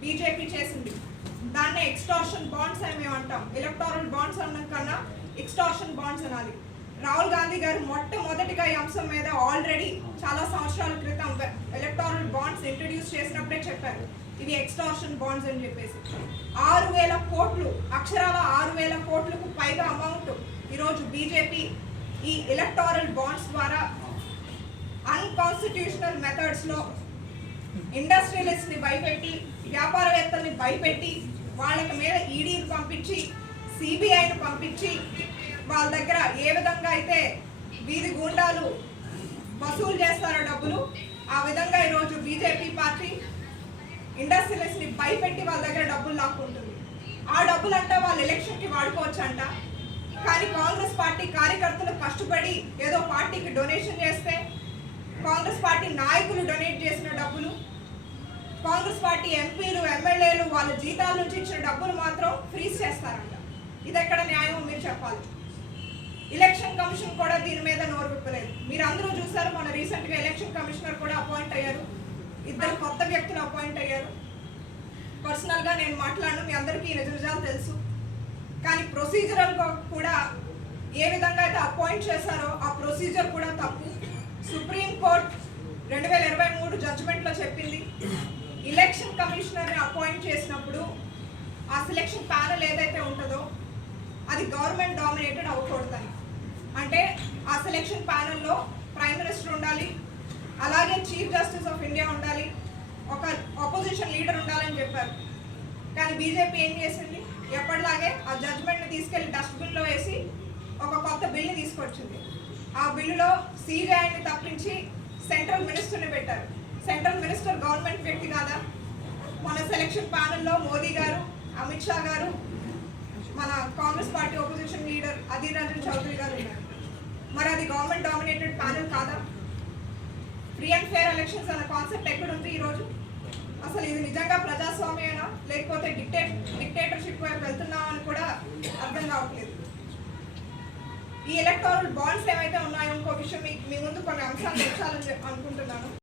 BJP చేసింది. దాన్నే extortion bonds అని మేము అంటాం. ఎలక్టారల్ బాండ్స్ అన్నం కన్నా ఎక్స్టార్షన్ బాండ్స్ అనాలి. రాహుల్ గాంధీ గారు మొట్టమొదటిగా ఈ అంశం మీద ఆల్రెడీ చాలా సంవత్సరాల క్రితం ఎలక్టారల్ బాండ్స్ ఇంట్రడ్యూస్ చేసినప్పుడే చెప్పారు. ఇది ఎక్స్టార్షన్ బాండ్స్ అని చెప్పేసి. ఆరు వేల కోట్లు అక్షరాల ఆరు వేల కోట్లకు పైగా అమౌంట్ ఈరోజు బీజేపీ ఈ ఎలక్టారల్ బాండ్స్ ద్వారా అన్కాన్స్టిట్యూషనల్ మెథడ్స్లో లో ఇండస్ట్రియలిస్ట్ని భయపెట్టి వ్యాపారవేత్తల్ని భయపెట్టి వాళ్ళకి మీద ఈడీని పంపించి సిబిఐని పంపించి వాళ్ళ దగ్గర ఏ విధంగా అయితే వీధి గుండాలు వసూలు చేస్తారో డబ్బులు ఆ విధంగా ఈరోజు బీజేపీ పార్టీ ఇండస్ట్రియలిస్ట్ని భయపెట్టి వాళ్ళ దగ్గర డబ్బులు లాక్కుంటుంది. ఆ డబ్బులు అంట వాళ్ళు ఎలక్షన్కి వాడుకోవచ్చు అంట కానీ కాంగ్రెస్ పార్టీ కార్యకర్తలు కష్టపడి ఏదో పార్టీకి డొనేషన్ చేస్తే పార్టీ నాయకులు డొనేట్ చేసిన డబ్బులు. కాంగ్రెస్ పార్టీ ఎంపీలు ఎమ్మెల్యేలు వాళ్ళ జీతాల నుంచి ఇచ్చిన డబ్బులు మాత్రం ఫ్రీజ్ చేస్తారంట. ఇది ఎక్కడ న్యాయం మీరు చెప్పాలి. ఎలక్షన్ కమిషన్ కూడా దీని మీద నోరు విప్పలేదు. మీరు అందరూ చూసారు మన రీసెంట్గా ఎలక్షన్ కమిషనర్ కూడా అపాయింట్ అయ్యారు. ఇద్దరు కొత్త వ్యక్తులు అపాయింట్ అయ్యారు. పర్సనల్గా నేను మాట్లాడను మీ అందరికీ ఈ నిజాలు తెలుసు. కానీ ప్రొసీజరల్ కూడా ఏ విధంగా అయితే అపాయింట్ చేశారో ఆ ప్రొసీజర్ కూడా తప్పు. సుప్రీం కోర్ట్ రెండు వేల ఇరవై మూడు జడ్జ్మెంట్లో చెప్పింది. ఎలక్షన్ కమిషనర్ని అపాయింట్ చేసినప్పుడు ఆ సెలక్షన్ ప్యానల్ ఏదైతే ఉంటుందో అది గవర్నమెంట్ డామినేటెడ్ అవ్వకూడదని అంటే ఆ సెలక్షన్ ప్యానల్లో ప్రైమ్ మినిస్టర్ ఉండాలి అలాగే చీఫ్ జస్టిస్ ఆఫ్ ఇండియా ఉండాలి ఒక ఆపోజిషన్ లీడర్ ఉండాలని చెప్పారు. కానీ బీజేపీ ఏం చేసింది? ఎప్పటిలాగే ఆ జడ్జ్మెంట్ని తీసుకెళ్ళి డస్ట్బిన్లో వేసి ఒక కొత్త బిల్ని తీసుకొచ్చింది. ఆ బిల్లులో సిబిఐని తప్పించి మినిస్టర్ని పెట్టారు. సెంట్రల్ మినిస్టర్ గవర్నమెంట్ వ్యక్తి కాదా? మన సెలక్షన్ ప్యానెల్లో మోదీ గారు అమిత్ షా గారు మన Congress party opposition leader Adhir Ranjan Chowdhury గారు ఉన్నారు. మరి అది గవర్నమెంట్ డామినేటెడ్ ప్యానెల్ కాదా? ఫ్రీ అండ్ ఫేర్ ఎలక్షన్స్ అన్న కాన్సెప్ట్ ఎక్కడుంది ఈరోజు? అసలు ఇది నిజంగా ప్రజాస్వామ్యనా? లేకపోతే డిక్టేట్ డిక్టేటర్షిప్ వైపు వెళ్తున్నామని కూడా అర్థం కావట్లేదు. ఈ ఎలక్టోరల్ బాండ్స్ ఏమైతే ఉన్నాయో ఇంకో విషయం మీ మీ ముందు కొన్ని అంశాలు తెచ్చాలని అనుకుంటున్నాను.